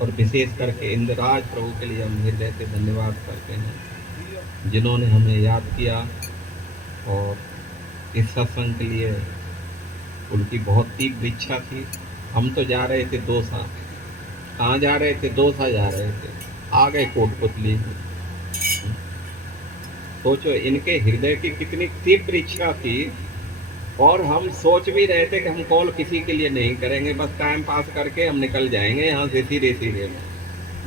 और विशेष करके इंद्रराज प्रभु के लिए हम हृदय से धन्यवाद करते हैं जिन्होंने हमें याद किया और इस सत्संग के लिए उनकी बहुत तीव्र इच्छा थी। हम तो जा रहे थे 2 साल, कहाँ जा रहे थे, 2 साल जा रहे थे, आ गए कोटपुतली। सोचो इनके हृदय की कितनी तीव्र इच्छा थी और हम सोच भी रहे थे कि हम कॉल किसी के लिए नहीं करेंगे, बस टाइम पास करके हम निकल जाएंगे यहाँ से सीधे सीधे में।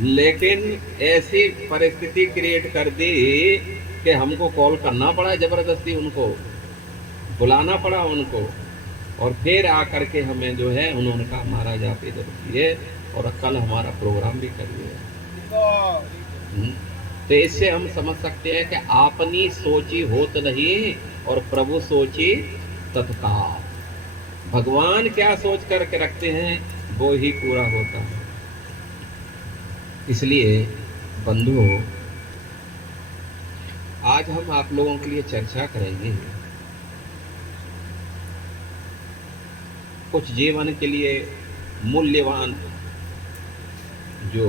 लेकिन ऐसी परिस्थिति क्रिएट कर दी कि हमको कॉल करना पड़ा, जबरदस्ती उनको बुलाना पड़ा उनको, और फिर आकर के हमें जो है उन्होंने कहा महाराज आप इधर रखिए और कल हमारा प्रोग्राम भी करिए। तो इससे हम समझ सकते हैं कि अपनी सोची होत नहीं और प्रभु सोची तत्काल। भगवान क्या सोच करके रखते हैं वो ही पूरा होता है। इसलिए बंधुओं, आज हम आप लोगों के लिए चर्चा करेंगे कुछ जीवन के लिए मूल्यवान जो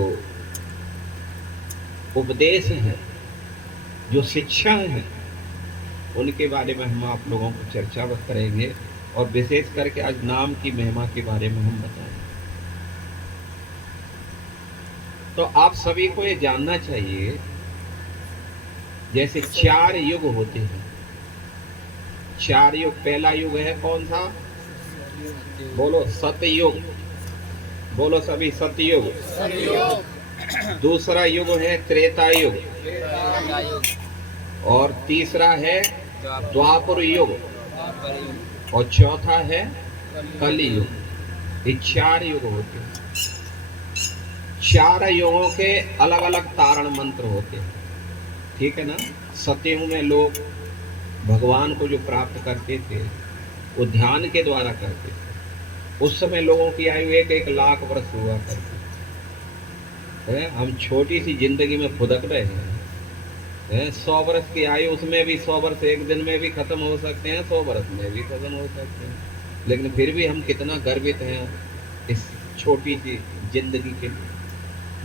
उपदेश है, जो शिक्षा है, उनके बारे में हम आप लोगों को चर्चा करेंगे और विशेष करके आज नाम की महिमा के बारे में हम बताएंगे। तो आप सभी को ये जानना चाहिए जैसे 4 युग होते हैं। 4 युग, पहला युग है कौन सा, बोलो सतयुग, बोलो सभी सतयुग। दूसरा युग है त्रेता युग और तीसरा है द्वापर युग और चौथा है कली युग। ये 4 युग होते हैं। 4 युगों के अलग अलग तारण मंत्र होते हैं, ठीक है ना। सतयुग में लोग भगवान को जो प्राप्त करते थे वो ध्यान के द्वारा करते थे। उस समय लोगों की आयु 1-1 लाख वर्ष हुआ करती है। हम छोटी सी जिंदगी में फुदक रहे हैं। 100 वर्ष की आयु, उसमें भी 100 वर्ष एक दिन में भी खत्म हो सकते हैं, 100 वर्ष में भी खत्म हो सकते हैं, लेकिन फिर भी हम कितना गर्वित हैं इस छोटी सी जिंदगी के।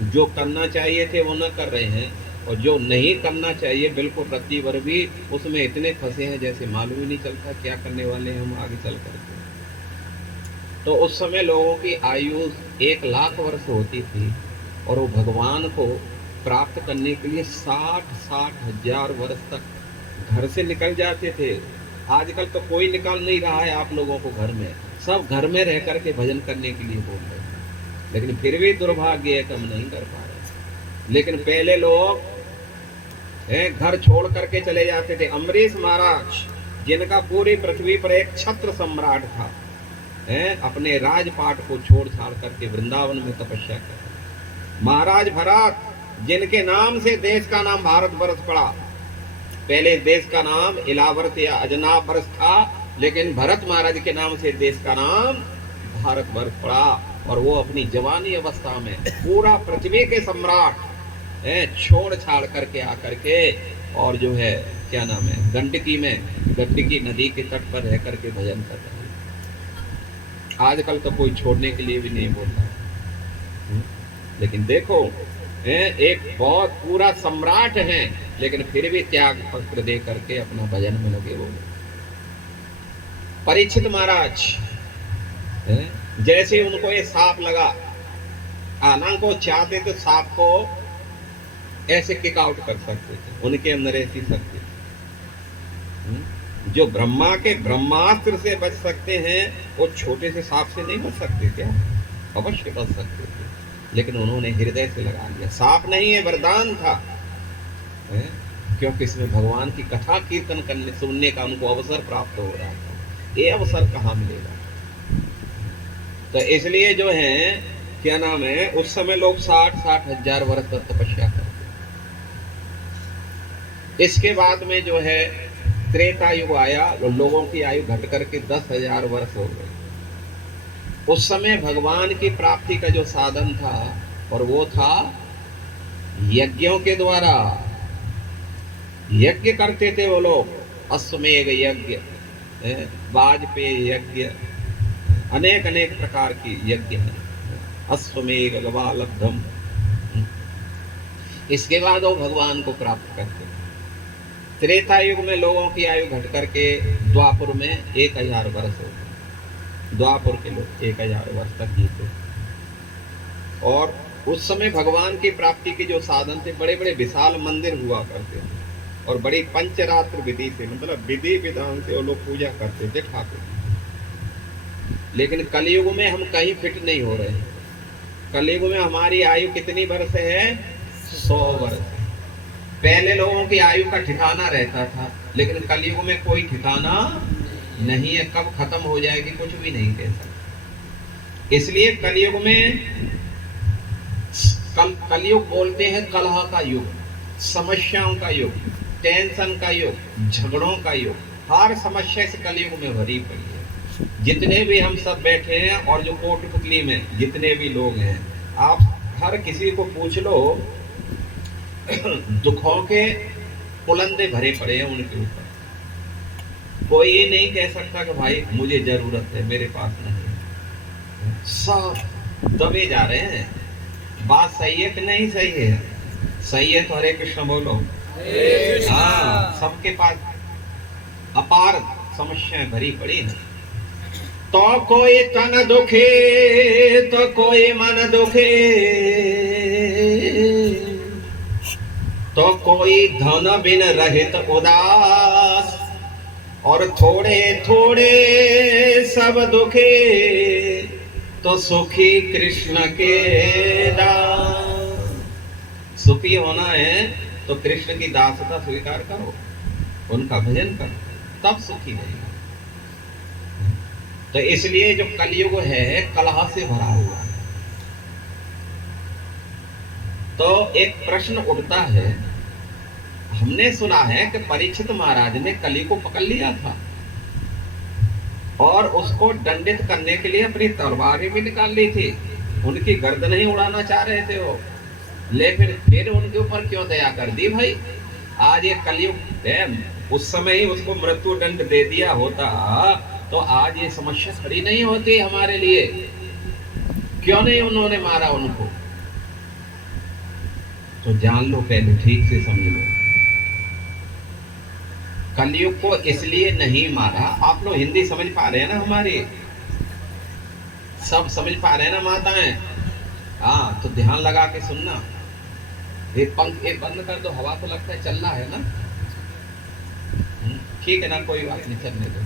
जो करना चाहिए थे वो न कर रहे हैं और जो नहीं करना चाहिए बिल्कुल रत्ती भर भी उसमें इतने फंसे हैं जैसे मालूम ही नहीं चलता क्या करने वाले हैं हम आगे चल करके। तो उस समय लोगों की आयु 1 लाख वर्ष होती थी और वो भगवान को प्राप्त करने के लिए 60-60 हजार वर्ष तक घर से निकल जाते थे। आजकल तो कोई निकाल नहीं रहा है आप लोगों को घर में, सब घर में रह करके भजन करने के लिए बोल रहे हैं, लेकिन फिर भी दुर्भाग्य है कि हम नहीं कर पा रहे। लेकिन पहले लोग घर छोड़ करके चले जाते थे। अम्बरीश महाराज जिनका पूरी पृथ्वी पर एक छत्र सम्राट था, अपने राजपाट को छोड़ छाड़ करके वृंदावन में तपस्या कर। महाराज भरत जिनके नाम से देश का नाम भारतवर्ष पड़ा। पहले देश का नाम इलावर्त या अजनावर्ष था, लेकिन भरत महाराज के नाम से देश का नाम भारतवर्ष पड़ा। और वो अपनी जवानी अवस्था में पूरा पृथ्वी के सम्राट छोड़ छाड़ करके आकर के और जो है क्या नाम है गंडकी नदी के तट पर रह करके भजन कर रहे हैं। आजकल तो कोई छोड़ने के लिए भी नहीं बोल रहा, लेकिन देखो एक बहुत पूरा सम्राट है लेकिन फिर भी त्याग पत्र दे करके अपना भजन में लगे बोले। परीक्षित महाराज जैसे उनको ये सांप लगा, हालांकि वो चाहते तो सांप को ऐसे किक आउट कर सकते थे, उनके अंदर ऐसी शक्ति। जो ब्रह्मा के ब्रह्मास्त्र से बच सकते हैं वो छोटे से सांप से नहीं बच सकते क्या? अवश्य बच सकते थे, लेकिन उन्होंने हृदय से लगा लिया। सांप नहीं है, वरदान था, क्योंकि इसमें भगवान की कथा कीर्तन करने सुनने का उनको अवसर प्राप्त हो रहा था। ये अवसर कहाँ मिलेगा? तो इसलिए जो है क्या नाम है, उस समय लोग 60-60 हजार वर्ष तक तपस्या करते। इसके बाद में जो है त्रेता युग आया और लोगों की आयु घट करके 10,000 वर्ष हो गई। उस समय भगवान की प्राप्ति का जो साधन था और वो था यज्ञों के द्वारा। यज्ञ करते थे वो लोग, अश्वमेध यज्ञ, वाजपेयी यज्ञ, अनेक अनेक प्रकार की यज्ञ हैं। अश्वमेध गवालब्धम। इसके बाद वो भगवान को प्राप्त करते। त्रेता युग में लोगों की आयु घट करके द्वापर में 1000 वर्ष हो गए। द्वापर के लोग 1000 वर्ष तक जीते। और उस समय भगवान की प्राप्ति के जो साधन थे, बड़े बड़े विशाल मंदिर हुआ करते थे और बड़ी पंचरात्र विधि से, मतलब विधि विधान से वो लोग पूजा करते थे ठाकुर। लेकिन कलयुग में हम कहीं फिट नहीं हो रहे। कलयुग में हमारी आयु कितनी वर्ष है? 100 वर्ष। पहले लोगों की आयु का ठिकाना रहता था, लेकिन कलयुग में कोई ठिकाना नहीं है। कब खत्म हो जाएगी कुछ भी नहीं कह सकते। इसलिए कलयुग में कलयुग बोलते हैं कलह का युग, समस्याओं का युग, टेंशन का युग, झगड़ों का युग। हर समस्या से कलयुग में भरी पड़ी है। जितने भी हम सब बैठे हैं और जो कोटपुतली में जितने भी लोग हैं, आप हर किसी को पूछ लो, दुखों के पुलंदे भरे पड़े हैं उनके ऊपर। कोई ये नहीं कह सकता कि भाई मुझे जरूरत है, मेरे पास नहीं। सब दबे जा रहे हैं। बात सही है कि नहीं सही है? सही है तो हरे कृष्ण बोलो। हाँ, सबके पास अपार समस्याएं भरी पड़ी है। तो कोई तन दुखे तो कोई मन दुखे, तो कोई धन बिन रहित उदास, और थोड़े थोड़े सब दुखे, तो सुखी कृष्ण के दास। सुखी होना है तो कृष्ण की दासता स्वीकार करो, उनका भजन करो, तब सुखी रहेगा। तो इसलिए जो कलयुग है कलह से भरा हुआ है। तो एक प्रश्न उठता है, हमने सुना है कि परीक्षित महाराज ने कली को पकड़ लिया था और उसको दंडित करने के लिए अपनी तलवारें भी निकाल ली थी। उनकी गर्दन ही उड़ाना चाह रहे थे वो, लेकिन फिर उनके ऊपर क्यों दया कर दी भाई? आज ये कलयुग है, उस समय ही उसको मृत्यु दंड दे दिया होता तो आज ये समस्या खड़ी नहीं होती हमारे लिए। क्यों नहीं उन्होंने मारा उनको? तो जान लो, पहले ठीक से समझ लो। कलयुग को इसलिए नहीं मारा, आप लोग हिंदी समझ पा रहे हैं ना? हमारी सब समझ पा रहे हैं ना माताएं? हाँ, तो ध्यान लगा के सुनना। ये पंखे बंद कर दो, हवा तो लगता है चल रहा है ना? ठीक है ना, कोई बात नहीं, चलने दो।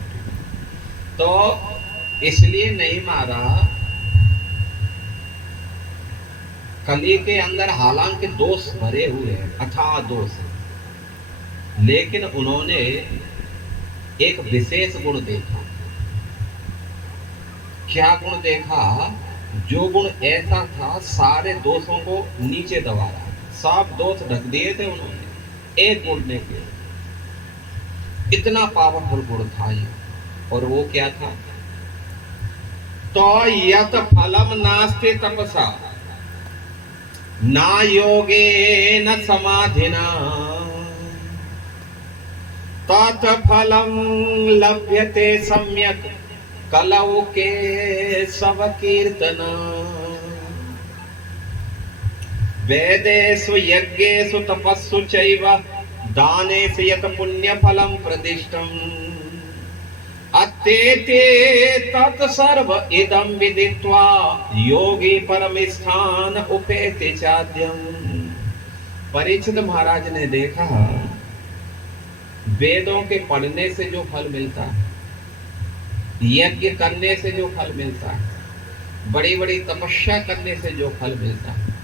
तो इसलिए नहीं मारा, कली के अंदर हालांकि दोष भरे हुए हैं, अथाह दोष, लेकिन उन्होंने एक विशेष गुण देखा। क्या गुण देखा? जो गुण ऐसा था सारे दोषों को नीचे दबा रहा, सब दोष ढक दिए थे उन्होंने एक गुण ने के। इतना पावरफुल गुण था ये। और वो क्या था? तो यत फलम नास्ति तपसा ना योगे न समाधिना, तत् फलम लभ्यते सम्यक कलौ के सब कीर्तना। वेदेषु यज्ञेषु तपस्सु चैव दानेषु यत् पुण्य फलम प्रतिष्ठम्, अत्येते तत् सर्व इदं विदित्वा योगी परमस्थान उपेति चाद्यम्। परीक्षित महाराज ने देखा, वेदों के पढ़ने से जो फल मिलता है, यज्ञ करने से जो फल मिलता है, बड़ी बड़ी तपस्या करने से जो फल मिलता है,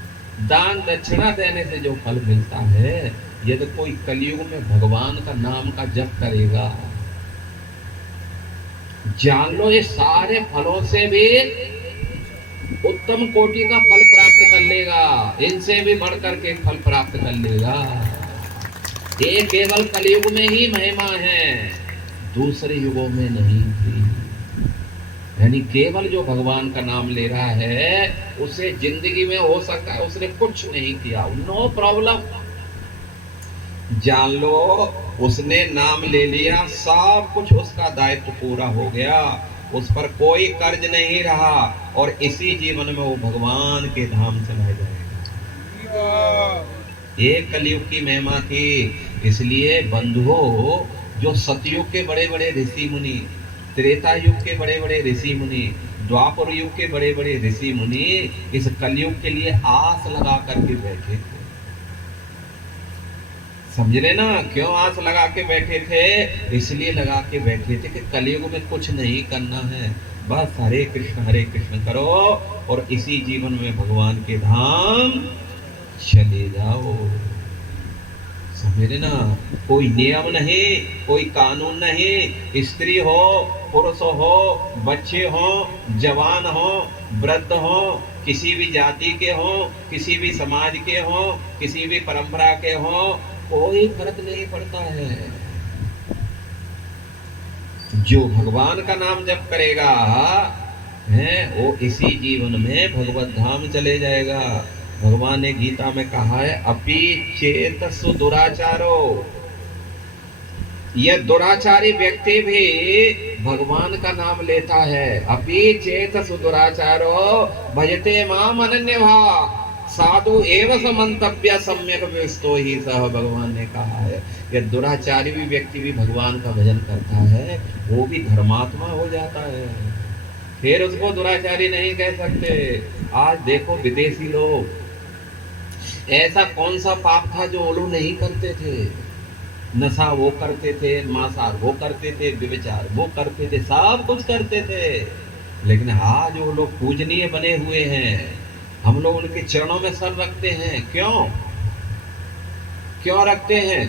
दान दक्षिणा देने से जो फल मिलता है, यदि कोई कलयुग में भगवान का नाम का जप करेगा, जान लो ये सारे फलों से भी उत्तम कोटि का फल प्राप्त कर लेगा, इनसे भी बढ़कर के फल प्राप्त कर लेगा। ये केवल कलयुग में ही महिमा है, दूसरे युगों में नहीं थी। यानी केवल जो भगवान का नाम ले रहा है उसे जिंदगी में हो सकता है उसने कुछ नहीं किया, नो प्रॉब्लम। जान लो उसने नाम ले लिया, सब कुछ उसका दायित्व पूरा हो गया, उस पर कोई कर्ज नहीं रहा और इसी जीवन में वो भगवान के धाम चला जाएगा। ये कलयुग की महिमा थी। इसलिए बंधुओं, जो सतयुग के बड़े बड़े ऋषि मुनि, त्रेता युग के बड़े बड़े ऋषि मुनि, द्वापर युग के बड़े बड़े ऋषि मुनि इस कलयुग के लिए आस लगा करके बैठे थे। समझ रहे ना, क्यों आस लगा के बैठे थे? इसलिए लगा के बैठे थे कि कलयुग में कुछ नहीं करना है, बस हरे कृष्ण करो और इसी जीवन में भगवान के धाम चले जाओ। समझ रहे ना, कोई नियम नहीं, कोई कानून नहीं। स्त्री हो, पुरुष हो, बच्चे हो, जवान हो, वृद्ध हो, किसी भी जाति के हो, किसी भी समाज के हो, किसी भी परंपरा के हो, कोई फर्क नहीं पड़ता है। जो भगवान का नाम जप करेगा है वो इसी जीवन में भगवत धाम चले जाएगा। भगवान ने गीता में कहा है, अपि चेतसु दुराचारो, यह दुराचारी व्यक्ति भी भगवान का नाम लेता है। अपि चेतसु दुराचारो भजते माम अनन्यभाव साधु एव समन्तव्य सम्यक व्यस्तो ही सह। भगवान ने कहा है, यह दुराचारी भी व्यक्ति भी भगवान का भजन करता है, वो भी धर्मात्मा हो जाता है। फिर उसको दुराचारी नहीं कह सकते। आज देखो विदेशी लोग, ऐसा कौन सा पाप था जो वो लोग नहीं करते थे? नशा वो करते थे, मांसाहार वो करते थे, व्यभिचार वो करते थे, सब कुछ करते थे। लेकिन आज वो लोग पूजनीय बने हुए हैं। हम लोग उनके चरणों में सर रखते हैं। क्यों रखते हैं?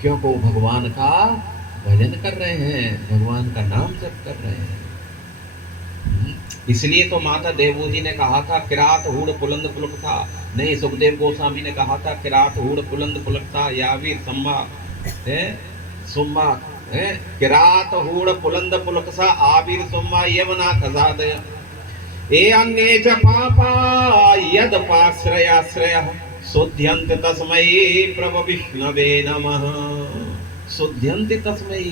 क्योंकि वो भगवान का भजन कर रहे हैं, भगवान का नाम जप कर रहे हैं। इसलिए तो माता देवभूति ने कहा था किरात हूड़ पुलंद पुलक था। नहीं, सुखदेव गोस्वामी ने कहा था किरात हूड़ पुलंद पुलक था यावी सम्मा है सुम्मा है। किरात हूड़ पुलंद पुलक सा आविर सुम्मा यवना खजादय ए अन्ये च पापा यद पाश्रयाश्रय शुद्ध्यन्त तस्मै प्रभ विष्णवे नमः। शुद्ध्यन्त तस्मै,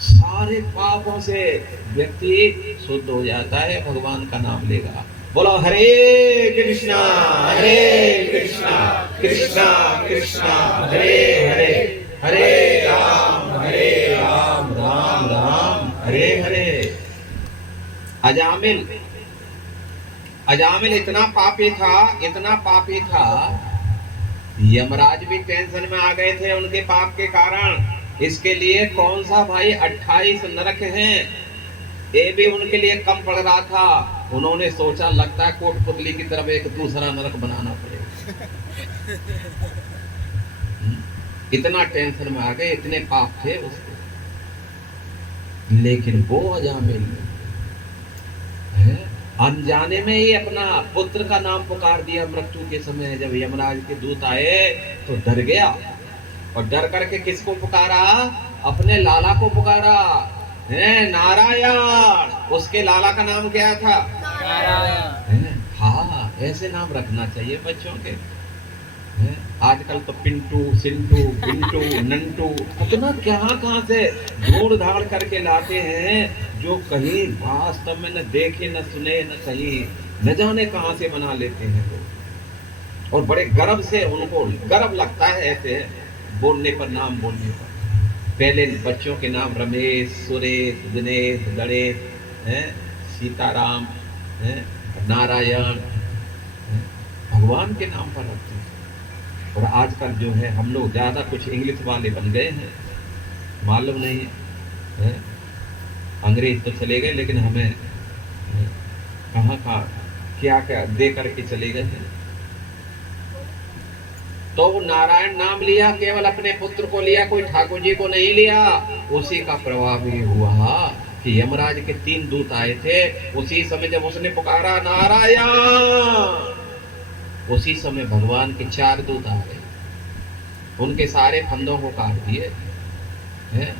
सारे पापों से व्यक्ति शुद्ध हो जाता है, भगवान का नाम लेगा। बोलो हरे कृष्णा कृष्णा कृष्णा हरे हरे, हरे राम राम राम हरे हरे। अजामिल इतना पापी था, यमराज भी टेंशन में आ गए थे उनके पाप के कारण। इसके लिए कौन सा भाई 28 नरक हैं, ये भी उनके लिए कम पड़ रहा था। उन्होंने सोचा लगता है कोटपुतली की तरफ एक दूसरा नरक बनाना पड़ेगा। इतना टेंशन में आ गए, इतने पाप थे उसको। लेकिन वो अजामिल अनजाने में ही अपना पुत्र का नाम पुकार दिया मृत्यु के समय। जब यमराज के दूत आए तो डर गया, और डर करके किसको पुकारा? अपने लाला को पुकारा है, नारायण। उसके लाला का नाम क्या था? नारायण। हाँ, ऐसे नाम रखना चाहिए बच्चों के। आजकल तो पिंटू, सिंटू, पिंटू, नंटू, कितना कहाँ से ढूंढ धाड़ करके लाते हैं, जो कहीं वास्तव में न देखे न सुने न कहीं, न जाने कहाँ से बना लेते हैं लोग। और बड़े गर्व से उनको गर्व लगता है ऐसे बोलने पर, नाम बोलने पर। पहले बच्चों के नाम रमेश, सुरेश, दिनेश, गणेश, सीताराम, नारायण, भगवान के नाम पर रखते हैं। और आजकल जो है हम लोग ज़्यादा कुछ इंग्लिश वाले बन गए हैं, मालूम नहीं है। अंग्रेज तो चले गए, लेकिन हमें कहाँ क्या दे करके चले गए हैं। तो नारायण नाम लिया, केवल अपने पुत्र को लिया, कोई ठाकुर जी को नहीं लिया। उसी का प्रभाव ये हुआ कि यमराज के 3 दूत आए थे। उसी समय जब उसने पुकारा नारायण, उसी समय भगवान के 4 दूत आ गए, उनके सारे फंदों को काट दिए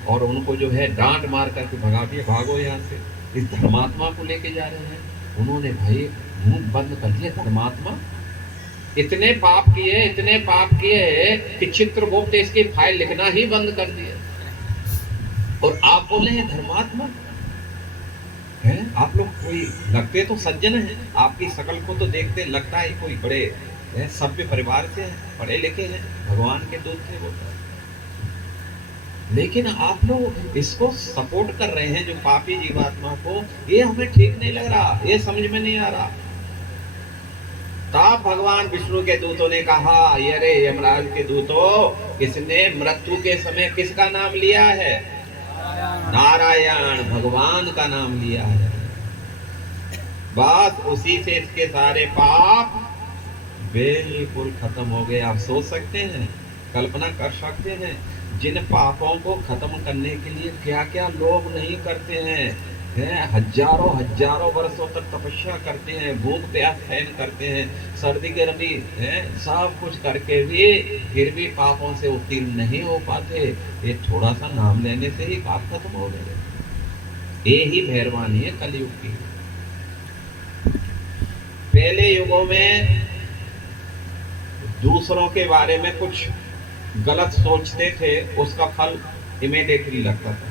और उनको जो है डांट मार करके भगा दिए, भागो यहाँ से, इस धर्मात्मा को लेके जा रहे हैं। उन्होंने भाई मुंह बंद कर दिया। धर्मात्मा इतने पाप किए कि चित्रगुप्त इसकी फाइल लिखना ही बंद कर दिया, और आप बोले हैं धर्मात्मा। हैं आप लोग कोई लगते तो सज्जन हैं, आपकी शकल को तो देखते लगता है कोई बड़े सभ्य परिवार से हैं, पढ़े लिखे हैं, भगवान के दूत थे वो तो। लेकिन आप लोग इसको सपोर्ट कर रहे हैं जो पापी जीवात्मा को, ये हमें ठीक नहीं लग रहा, ये समझ में नहीं आ रहा। तब भगवान विष्णु के दूतों ने कहा, अरे यमराज के दूतों, इसने मृत्यु के समय किसका नाम लिया है? नारायण भगवान का नाम लिया है। बस उसी से इसके सारे पाप बिल्कुल खत्म हो गए। आप सोच सकते हैं, कल्पना कर सकते हैं, जिन पापों को खत्म करने के लिए क्या क्या लोग नहीं करते हैं, हजारों हजारों वर्षों तक तपस्या करते हैं, भूख प्यास सहन करते हैं, सर्दी गर्मी सब कुछ करके भी फिर भी पापों से उत्तीर्ण नहीं हो पाते। ये थोड़ा सा नाम लेने से ही पाप खत्म हो गए। ये ही मेहरबानी है कलयुग की। पहले युगों में दूसरों के बारे में कुछ गलत सोचते थे, उसका फल इमीडिएटली लगता था।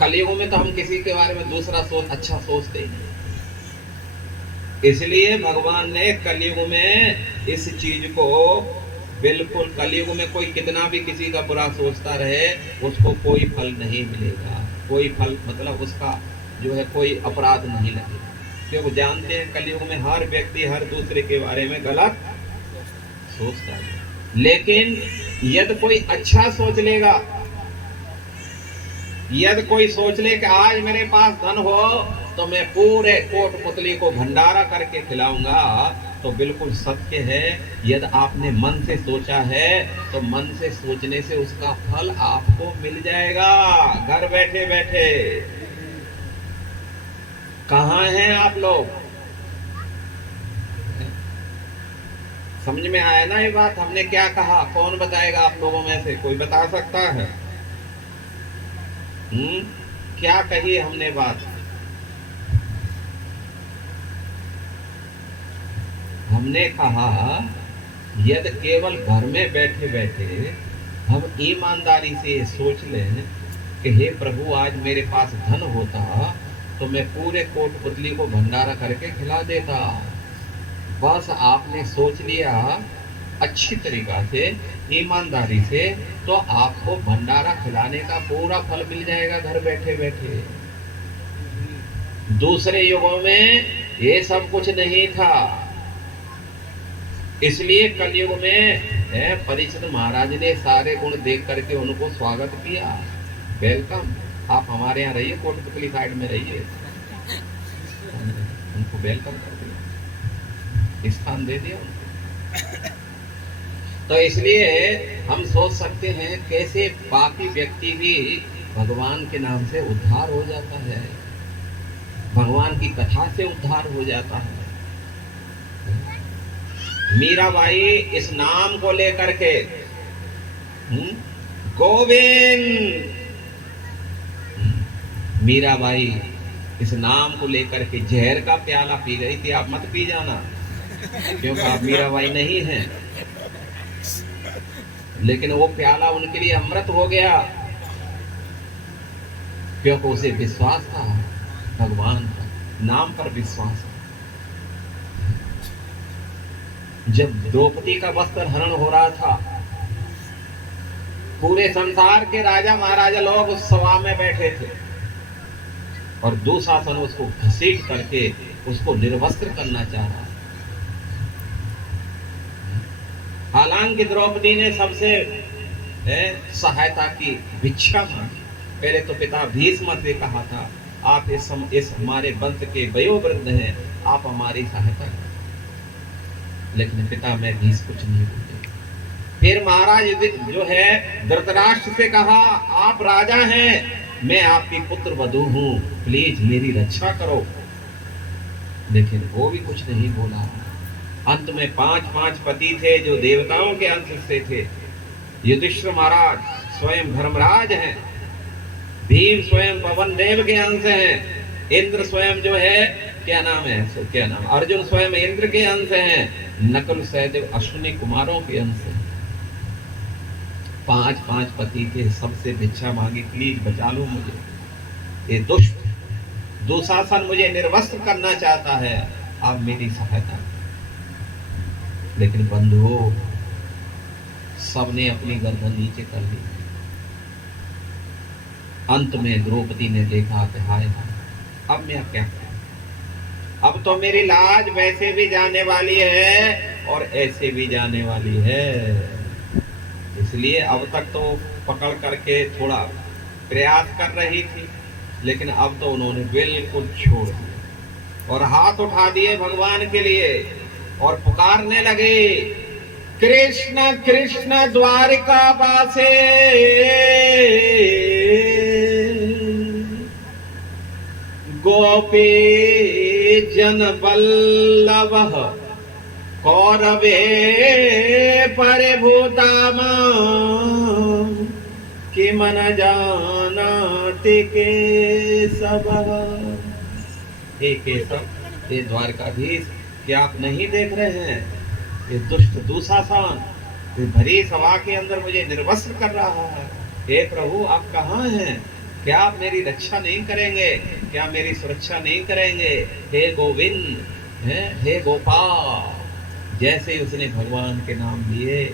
कलयुग में तो हम किसी के बारे में दूसरा अच्छा सोचते ही नहीं। इसलिए भगवान ने कलयुग में इस चीज को बिल्कुल, कलयुग में कोई कितना भी किसी का बुरा सोचता रहे, उसको कोई फल नहीं मिलेगा। कोई फल मतलब उसका जो है कोई अपराध नहीं लगेगा, क्योंकि जानते हैं कलयुग में हर व्यक्ति हर दूसरे के बारे में गलत सोचता है। लेकिन यदि कोई अच्छा सोच लेगा, यदि कोई सोच ले कि आज मेरे पास धन हो तो मैं पूरे कोट पुतली को भंडारा करके खिलाऊंगा, तो बिल्कुल सत्य है। यदि आपने मन से सोचा है तो मन से सोचने से उसका फल आपको मिल जाएगा घर बैठे बैठे। कहां हैं आप लोग? समझ में आया ना ये बात? हमने क्या कहा? कौन बताएगा आप लोगों में से? कोई बता सकता है? क्या कही हमने बात? हमने कहा यदि केवल घर में बैठे बैठे हम ईमानदारी से सोच लें कि हे प्रभु आज मेरे पास धन होता तो मैं पूरे कोट पुतली को भंडारा करके खिला देता। बस आपने सोच लिया अच्छी तरीका से, ईमानदारी से, तो आपको भंडारा खिलाने का पूरा फल मिल जाएगा घर बैठे बैठे। दूसरे युगों में ये सब कुछ नहीं था, इसलिए कलयुग में परीक्षित महाराज ने सारे गुण देख करके उनको स्वागत किया। वेलकम, आप हमारे यहाँ रहिए, कोटपुतली साइड में रहिए। उनको वेलकम कर दिया, स्थान दे दिया उनको। तो इसलिए हम सोच सकते हैं कैसे पापी व्यक्ति भी भगवान के नाम से उद्धार हो जाता है, भगवान की कथा से उद्धार हो जाता है। मीराबाई इस नाम को लेकर के गोविंद, मीराबाई इस नाम को लेकर के जहर का प्याला पी रही थी। आप मत पी जाना, क्योंकि आप मीराबाई नहीं हैं, लेकिन वो प्याला उनके लिए अमृत हो गया, क्योंकि उसे विश्वास था भगवान का, नाम पर विश्वास। जब द्रौपदी का वस्त्र हरण हो रहा था, पूरे संसार के राजा महाराजा लोग उस सभा में बैठे थे और दुशासन उसको घसीट करके उसको निर्वस्त्र करना चाह रहा। हालांकि द्रौपदी ने सबसे सहायता की, भिक्षा मांगी। पहले तो पिता भीष्म से कहा था, आप इस हमारे वंश के वयोवृद्ध हैं, आप हमारी सहायता करें। लेकिन पिता मैं भीष्म कुछ नहीं बोले। फिर महाराज जो है धृतराष्ट्र से कहा, आप राजा हैं, मैं आपकी पुत्र वधू हूं, प्लीज मेरी रक्षा करो। लेकिन वो भी कुछ नहीं बोला। अंत में 5 पति थे जो देवताओं के अंश से थे। युधिष्ठिर महाराज स्वयं धर्मराज हैं, भीम स्वयं पवन देव के अंश हैं, इंद्र स्वयं जो है क्या नाम अर्जुन स्वयं इंद्र के अंश हैं, नकुल सहदेव अश्विनी कुमारों के अंश हैं। 5 पति थे, सबसे भिक्षा मांगी, प्लीज बचा लो मुझे, ये दुष्ट दुशासन मुझे निर्वस्त्र करना चाहता है, आप मेरी सहायता करें। लेकिन बंधुओं, सबने अपनी गर्दन नीचे कर ली। अंत में द्रौपदी ने देखा कि हाय हाय, अब मैं क्या करूं? अब तो मेरी लाज वैसे भी जाने वाली है और ऐसे भी जाने वाली है। इसलिए अब तक तो पकड़ करके थोड़ा प्रयास कर रही थी, लेकिन अब तो उन्होंने बिल्कुल छोड़ दिया और हाथ उठा दिए भगवान के लिए और पुकारने लगे, कृष्ण कृष्ण द्वारिका वासे, गोपी जन वल्लभ, कौरवे परिभूतामा, कि मन जानाति केशव। हे केशव, हे द्वारकाधीश, क्या आप नहीं देख रहे हैं ये दुष्ट दुशासन ये भरी सभा के अंदर मुझे निर्वस्त्र कर रहा है। हे प्रभु, आप कहाँ हैं? क्या आप मेरी रक्षा नहीं करेंगे? क्या मेरी सुरक्षा नहीं करेंगे? हे गोविंद, हे गोपाल। जैसे ही उसने भगवान के नाम लिए,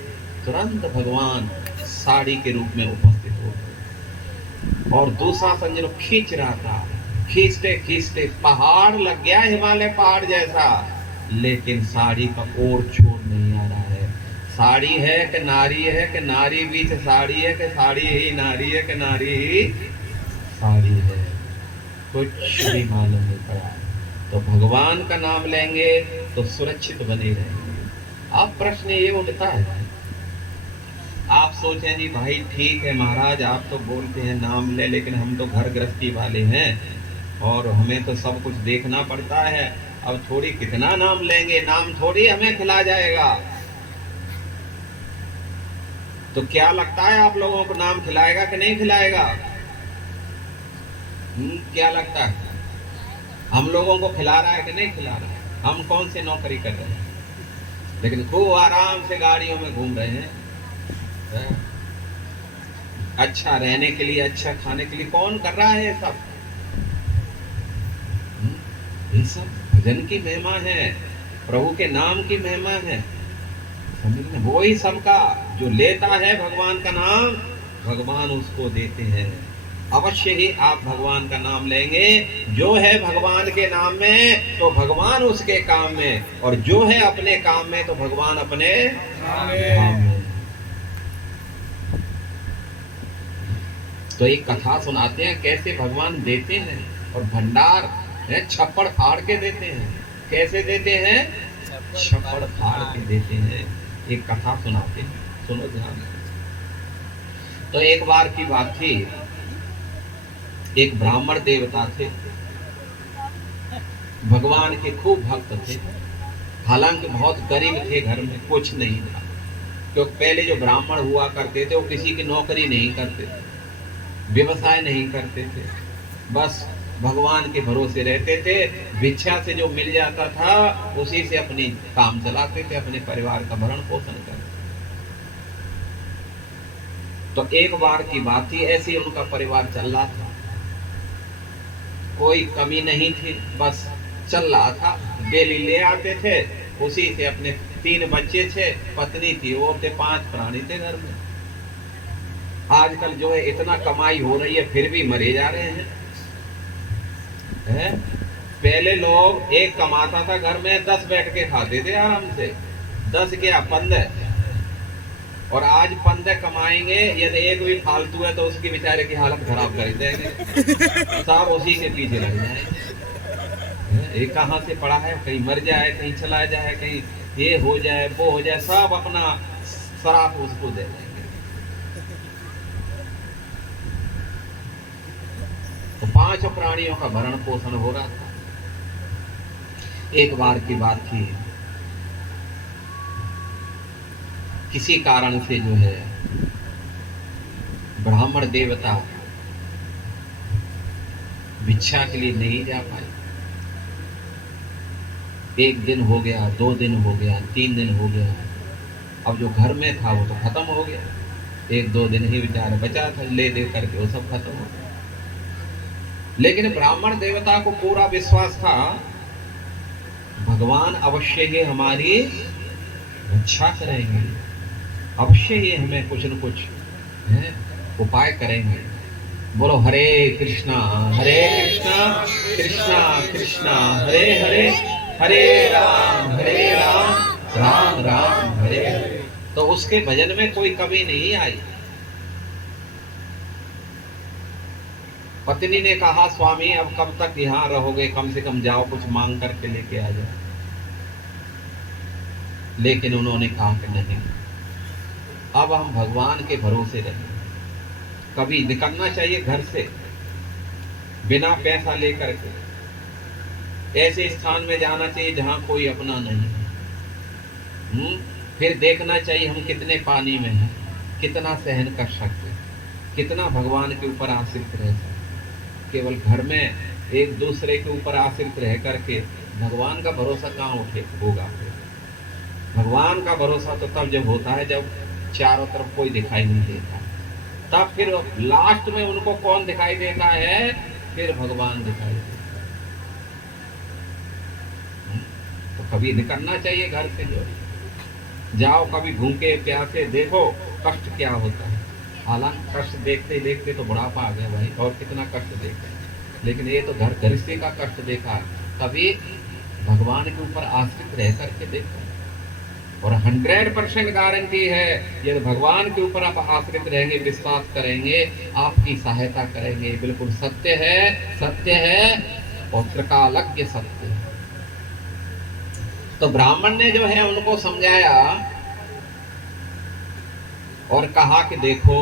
तुरंत भगवान साड़ी के रूप में उपस्थित हो गए और दुशासन जो खींच रहा था, खींचते खींचते पहाड़ लग गया, हिमालय पहाड़ जैसा, लेकिन साड़ी का ओर छोड़ नहीं आ रहा है। साड़ी है कि नारी है, कि नारी बीच साड़ी है, कि साड़ी ही नारी है, कि नारी ही साड़ी है, कुछ भी मालूम नहीं पड़ा। तो भगवान का नाम लेंगे तो सुरक्षित बने रहेंगे। अब प्रश्न ये उठता है, आप सोचें जी भाई ठीक है महाराज, आप तो बोलते हैं नाम ले, लेकिन हम तो घर गृहस्थी वाले हैं और हमें तो सब कुछ देखना पड़ता है। अब थोड़ी कितना नाम लेंगे, नाम थोड़ी हमें खिला जाएगा। तो क्या लगता है आप लोगों को, नाम खिलाएगा कि नहीं खिलाएगा? क्या लगता है? हम लोगों को खिला रहा है कि नहीं खिला रहा है? हम कौन से नौकरी कर रहे हैं, लेकिन खूब आराम से गाड़ियों में घूम रहे हैं। अच्छा रहने के लिए, अच्छा खाने के लिए कौन कर रहा है ये सब? ये सब भजन की महिमा है, प्रभु के नाम की महिमा है। समझ, वो ही सबका जो लेता है भगवान का नाम, भगवान उसको देते हैं। अवश्य ही आप भगवान का नाम लेंगे, जो है भगवान के नाम में तो भगवान उसके काम में, और जो है अपने काम में तो भगवान अपने काम में। तो एक कथा सुनाते हैं कैसे भगवान देते हैं, और भंडार है छप्पड़ फाड़ के देते हैं। कैसे देते हैं? छप्पड़ फाड़ के देते हैं। एक कथा सुनाते हैं, सुनो ध्यान से। तो एक बार की बात थी, एक ब्राह्मण देवता थे, भगवान के खूब भक्त थे। हालांकि बहुत गरीब थे, घर में कुछ नहीं था, क्योंकि पहले जो ब्राह्मण हुआ करते थे वो किसी की नौकरी नहीं करते थे, व्यवसाय नहीं करते थे, बस भगवान के भरोसे रहते थे। भिक्षा से जो मिल जाता था उसी से अपनी काम चलाते थे, अपने परिवार का भरण पोषण करते। तो एक बार की बात थी, ऐसे ही उनका परिवार चल रहा था, कोई कमी नहीं थी, बस चल रहा था। डेली ले आते थे, उसी से अपने 3 बच्चे थे, पत्नी थी, और थे 5 प्राणी थे घर में। आजकल जो है इतना कमाई हो रही है, फिर भी मरे जा रहे हैं। पहले लोग एक कमाता था घर में, 10 बैठ के खाते थे आराम से, 10 क्या 15, और आज 15 कमाएंगे, यदि एक भी फालतू है तो उसकी बेचारे की हालत खराब कर देंगे, सब उसी के पीछे लग जाएंगे। ये कहाँ से पड़ा है, कहीं मर जाए, कहीं चला जाए, कहीं ये हो जाए, वो हो जाए, सब अपना शराब उसको दे देंगे। तो 5 प्राणियों का भरण पोषण हो रहा था। एक बार की बात थी, किसी कारण से जो है ब्राह्मण देवता भिक्षा के लिए नहीं जा पाए। 1 दिन हो गया, 2 दिन हो गया, 3 दिन हो गया, अब जो घर में था वो तो खत्म हो गया। 1-2 दिन ही बेचारा बचा था, ले दे करके वो सब खत्म हो गया। लेकिन ब्राह्मण देवता को पूरा विश्वास था भगवान अवश्य ही हमारी रक्षा करेंगे, अवश्य ही हमें कुछ न कुछ उपाय करेंगे। बोलो हरे कृष्णा कृष्णा कृष्णा हरे हरे, हरे राम राम राम हरे हरे। तो उसके भजन में कोई कमी नहीं आई। पत्नी ने कहा स्वामी अब कब तक यहाँ रहोगे, कम से कम जाओ कुछ मांग करके लेके आ जाओ। लेकिन उन्होंने कहा कि नहीं, अब हम भगवान के भरोसे रहेंगे। कभी निकलना चाहिए घर से बिना पैसा लेकर के, ऐसे स्थान में जाना चाहिए जहां कोई अपना नहीं है। फिर देखना चाहिए हम कितने पानी में हैं, कितना सहन कर सकते हैं, कितना भगवान के ऊपर आश्रित रह सकते। केवल घर में एक दूसरे के ऊपर आश्रित रह करके भगवान का भरोसा कहाँ होगा। भगवान का भरोसा तो तब जब होता है जब चारों तरफ कोई दिखाई नहीं देता, तब फिर लास्ट में उनको कौन दिखाई देता है, फिर भगवान दिखाई देता है। तो कभी निकलना चाहिए घर से, जो जाओ कभी भूखे प्यासे, देखो कष्ट क्या होता है। हालांकि कष्ट देखते देखते तो बुढ़ापा आ गया भाई, और कितना कष्ट देखा, लेकिन ये तो घर गृहस्थी का कष्ट देखा। कभी भगवान के ऊपर आश्रित रह करके देखो, और 100% गारंटी है यदि भगवान के ऊपर आप आश्रित रहेंगे, विश्वास करेंगे, आपकी सहायता करेंगे। बिल्कुल सत्य है और त्रिकालज्ञ सत्य है। तो ब्राह्मण ने जो है उनको समझाया और कहा कि देखो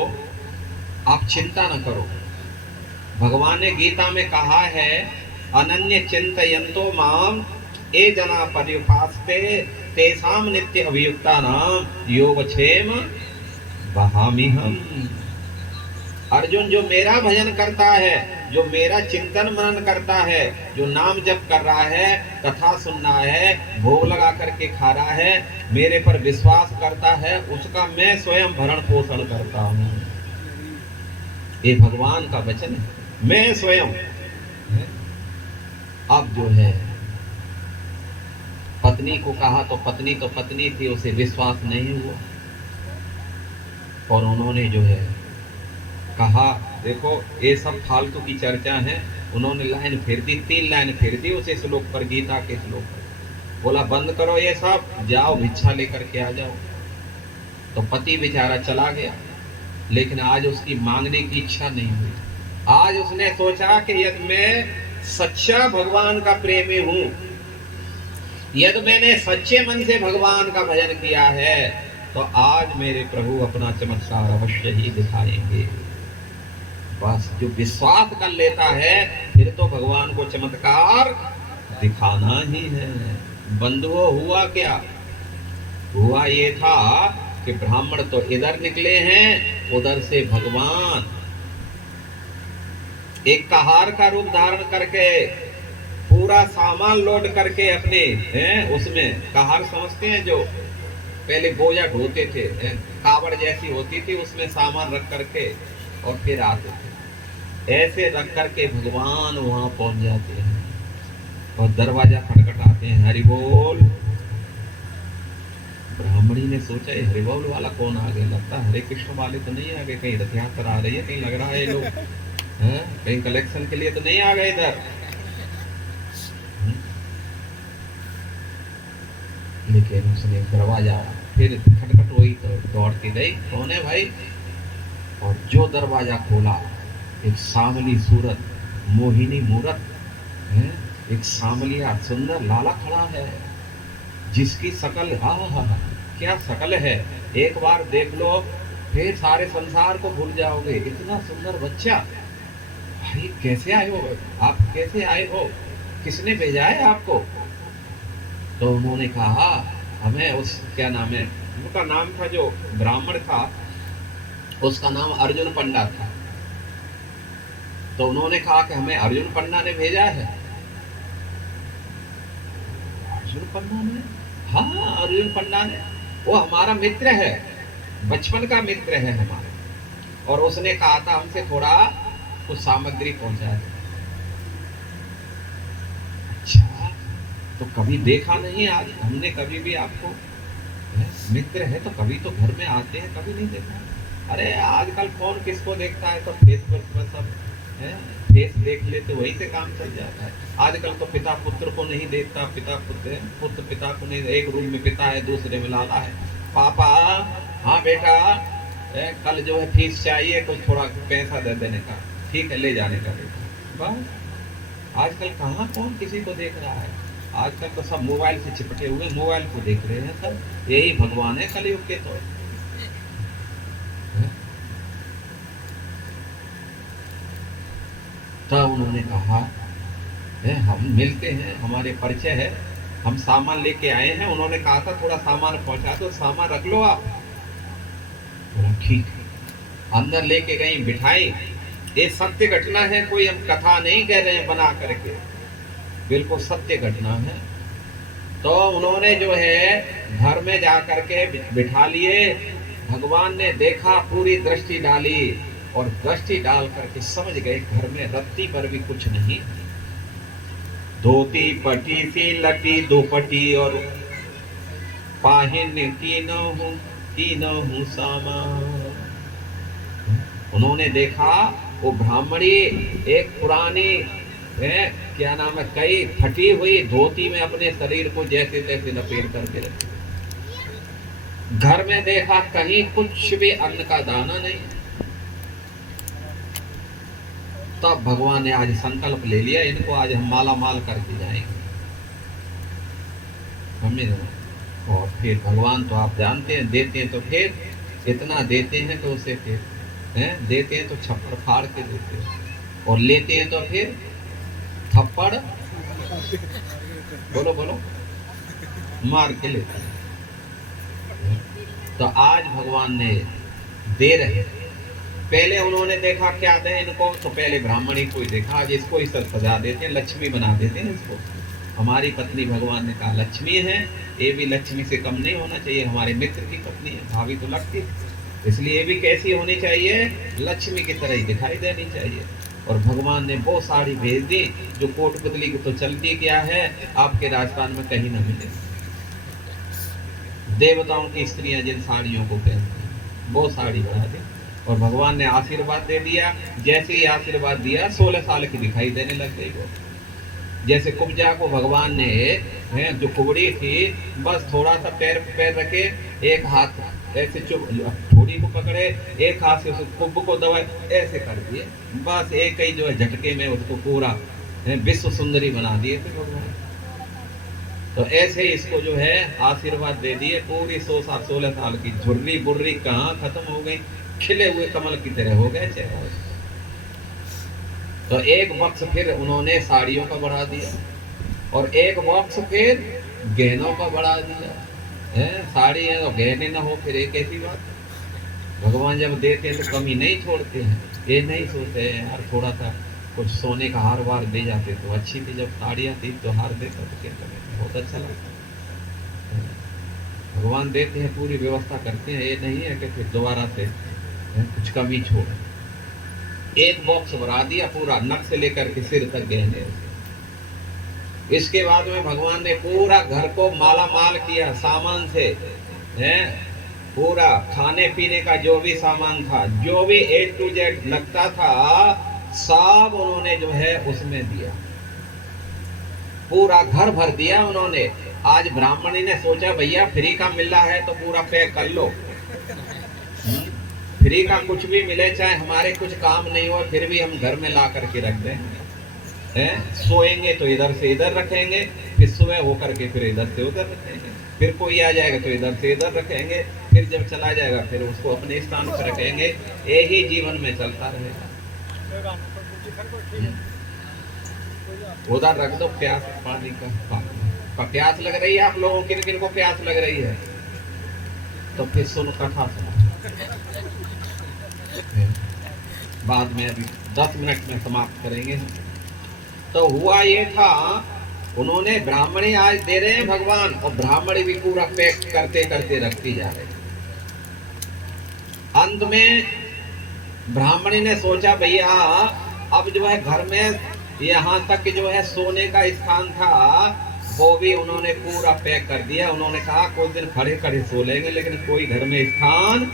आप चिंता न करो, भगवान ने गीता में कहा है अनन्य चिंतयन्तो माम ये जना पर्युपास्ते तेषाम नित्य अभियुक्ता नाम योगक्षेम वहाम्यहम्। अर्जुन जो मेरा भजन करता है, जो मेरा चिंतन मनन करता है, जो नाम जप कर रहा है, कथा सुन रहा है, भोग लगा करके खा रहा है, मेरे पर विश्वास करता है, उसका मैं स्वयं भरण पोषण करता हूँ। ये भगवान का वचन है, मैं स्वयं। अब जो है पत्नी को कहा तो पत्नी थी, उसे विश्वास नहीं हुआ और उन्होंने जो है कहा देखो ये सब फालतू की चर्चा है। उन्होंने लाइन फेर दी, 3 लाइन फेर दी उसे श्लोक पर, गीता के श्लोक पर। बोला बंद करो ये सब, जाओ भिक्षा लेकर के आ जाओ। तो पति बेचारा चला गया, लेकिन आज उसकी मांगने की इच्छा नहीं हुई। आज उसने सोचा कि यदि मैं सच्चा भगवान का प्रेमी हूं, यदि मैंने सच्चे मन से भगवान का भजन किया है, तो आज मेरे प्रभु अपना चमत्कार अवश्य ही दिखाएंगे। बस जो विश्वास कर लेता है फिर तो भगवान को चमत्कार दिखाना ही है। बंधुओं हुआ क्या? हुआ ये था कि ब्राह्मण तो इधर निकले हैं, उधर से भगवान एक कहार का रूप धारण करके पूरा सामान लोड करके अपने उसमें, कहार समझते हैं जो पहले बोझा ढोते थे, कावड़ जैसी होती थी, उसमें सामान रख करके और फिर आते थे। ऐसे रख करके भगवान वहां पहुंच जाते हैं और दरवाजा खटखटाते हैं, हरि बोल। ब्राह्मणी ने सोचा ये हरि बोल वाला कौन आ गया, लगता हरे कृष्ण वाले तो नहीं आ गए, कहीं रथ यात्रा आ रही है, कहीं लग रहा है लोग कहीं कलेक्शन के लिए तो नहीं आ गए इधर। लेकिन उसने दरवाजा फिर खटखट हुई तो दौड़ के गई, कौन है भाई? और जो दरवाजा खोला, एक सांवली सूरत, मोहिनी मूरत है, एक सांवलिया सुंदर लाला खड़ा है, जिसकी शकल हा क्या शकल है, एक बार देख लो फिर सारे संसार को भूल जाओगे। इतना सुंदर बच्चा, भाई कैसे आए हो आप, कैसे आए हो, किसने भेजा है आपको? तो उन्होंने कहा हमें उस, क्या नाम है उनका, नाम था जो ब्राह्मण था उसका नाम अर्जुन पंडा था। तो उन्होंने कहा कि हमें अर्जुन पंडा ने भेजा है। अर्जुन पंडा ने? हाँ अर्जुन पंडा ने, वो हमारा मित्र है, बचपन का मित्र है हमारा, और उसने कहा था हमसे थोड़ा कुछ सामग्री पहुंचा दे। तो कभी देखा नहीं, आज हमने कभी भी आपको, मित्र है तो कभी तो घर में आते हैं, कभी नहीं देखा। अरे आजकल कौन किसको देखता है, तो फेसबुक पर सब है, फेस देख लेते, वही से काम चल जाता है। आजकल तो पिता पुत्र को नहीं देखता, पिता पुत्र पुत्र पिता को नहीं, एक रूम में पिता है, दूसरे में लाला है। पापा, हाँ बेटा, कल जो है फीस चाहिए, कुछ थोड़ा पैसा दे देने का, ठीक है ले जाने का बेटा। बस आजकल कहाँ कौन किसी को देख रहा है, आजकल तो सब मोबाइल से चिपटे हुए, मोबाइल को देख रहे हैं सब। यही भगवान है कलयुग के। तो तब उन्होंने कहा हम मिलते हैं, हमारे परिचय है, हम सामान लेके आए हैं। उन्होंने कहा था थोड़ा सामान पहुंचा दो, सामान रख लो आप। ठीक है, अंदर लेके गई, बिठाई। ये सत्य घटना है, कोई हम कथा नहीं कह रहे हैं बना करके, बिल्कुल सत्य घटना है। तो उन्होंने जो है घर में जा करके बिठा लिए। भगवान ने देखा, पूरी दृष्टि डाली, और दृष्टि डाल करके समझ गए घर में रत्ती पर भी कुछ नहीं। धोती पटी सी लटी दोपटी, और पाहिन की न हूं सामा। उन्होंने देखा वो ब्राह्मणी एक पुरानी क्या नाम है, कई फटी हुई धोती में अपने शरीर को जैसे तैसे लपेट करके रखी। घर में देखा कहीं कुछ भी अन्न का दाना नहीं। तब भगवान ने आज संकल्प ले लिया, इनको आज हम माला माल करके जाएंगे। और फिर भगवान तो आप जानते हैं, देते हैं तो फिर इतना देते हैं तो उसे फिर देते हैं तो छप्पर फाड़ के देते हैं, और लेते हैं तो फिर थप्पड़ बोलो बोलो मार के लेते हैं। तो आज भगवान ने दे रहे। पहले उन्होंने देखा क्या दें इनको, तो पहले ब्राह्मणी को ही देखा, आज इसको ही सब सजा देते हैं, लक्ष्मी बना देते हैं इसको। हमारी पत्नी भगवान ने कहा लक्ष्मी है, ये भी लक्ष्मी से कम नहीं होना चाहिए, हमारे मित्र की पत्नी है, भाभी तो लगती है, इसलिए ये भी कैसी होनी चाहिए, लक्ष्मी की तरह ही दिखाई देनी चाहिए। और भगवान ने वो साड़ी भेज दी जो कोटपुतली को तो चलती क्या है, आपके राजस्थान में कहीं ना मिले। देवताओं की स्त्रियां जिन साड़ियों को पहनती हैं वो साड़ी बना दी, और भगवान ने आशीर्वाद दे दिया। जैसे ही आशीर्वाद दिया 16 साल की दिखाई देने लग गई वो। जैसे कुब्जा को भगवान ने जो कुबड़ी थी, बस थोड़ा सा पैर रखे, एक हाथ ऐसे थोड़ी को पकड़े, एक हाथ से उस कुब्ब को दबाए, ऐसे कर दिए, बस एक ही जो है झटके में उसको पूरा विश्व सुंदरी बना दिए थे भगवान। तो ऐसे ही इसको जो है आशीर्वाद दे दिए। पूरी 16 साल की झुर्री बुर्री कहाँ खत्म हो गई, खिले हुए कमल की तरह हो गए चेहरा। तो एक वक्त फिर उन्होंने साड़ियों का बढ़ा दिया, और एक वक्त फिर गहनों का बढ़ा दिया। साड़ी है तो गहने ना हो, फिर एक ऐसी बात। भगवान जब देते हैं तो कमी नहीं छोड़ते हैं, ये नहीं सोचते हैं यार थोड़ा सा कुछ सोने का हार वार दे जाते तो अच्छी थी, जब साड़ियाँ थी तो हार देता तो क्या करें, बहुत अच्छा लगता। भगवान देते हैं, पूरी व्यवस्था करते हैं, ये नहीं है कि फिर दोबारा से कुछ कमी छोड़। एक बॉक्स भरा दिया पूरा, नक से लेकर के सिर तक गहने। इसके बाद में भगवान ने पूरा घर को माला माल किया सामान से, पूरा खाने पीने का जो भी सामान था, जो भी A to Z लगता था, सब उन्होंने जो है उसमें दिया, पूरा घर भर दिया उन्होंने। आज ब्राह्मणी ने सोचा भैया फ्री का मिल रहा है तो पूरा पैक कर लो, फ्री का कुछ भी मिले, चाहे हमारे कुछ काम नहीं हो, फिर भी हम घर में ला करके रख दें। सोएंगे तो इधर से इधर रखेंगे, फिर सुबह होकर के फिर इधर से उधर रखेंगे, फिर कोई आ जाएगा तो इधर से इधर रखेंगे, फिर जब चला जाएगा फिर उसको अपने स्थान पर रखेंगे। यही जीवन में चलता रहेगा। उधर रख दो प्यास पानी का प्यास लग रही है आप लोगों, किन किन को प्यास लग रही है, तो फिर सुनो कथा सुनो। बाद में अभी 10 मिनट में समाप्त करेंगे। तो हुआ ये था, उन्होंने ब्राह्मणी आज दे रहे हैं भगवान, और ब्राह्मणी भी पूरा पैक करते करते रखती जा रही। अंत में ब्राह्मणी ने सोचा भैया अब जो है घर में यहाँ तक जो है सोने का स्थान था, वो भी उन्होंने पूरा पैक कर दिया। उन्होंने कहा कुछ दिन खड़े खड़े सो लेंगे, लेकिन कोई घर में स्थान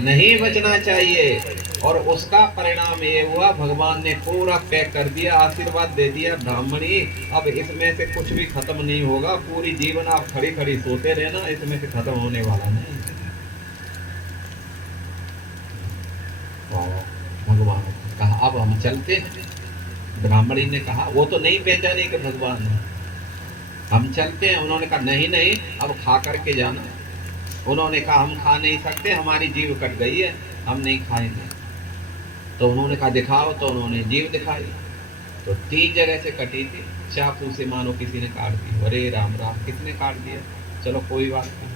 नहीं बचना चाहिए। और उसका परिणाम ये हुआ, भगवान ने पूरा पैक कर दिया, आशीर्वाद दे दिया, ब्राह्मणी अब इसमें से कुछ भी खत्म नहीं होगा, पूरी जीवन आप खड़ी खड़ी सोते रहना, इसमें से खत्म होने वाला नहीं। भगवान ने कहा अब हम चलते हैं। ब्राह्मणी ने कहा, वो तो नहीं पहचाने कि भगवान है, हम चलते हैं। उन्होंने कहा नहीं नहीं, अब खा करके जाना। उन्होंने कहा हम खा नहीं सकते, हमारी जीभ कट गई है, हम नहीं खाएंगे। तो उन्होंने कहा दिखाओ, तो उन्होंने जीभ दिखाई, तो 3 जगह से कटी थी, चाकू से मानो किसी ने काट दी। अरे राम राम, किसने काट दिया? चलो कोई बात नहीं,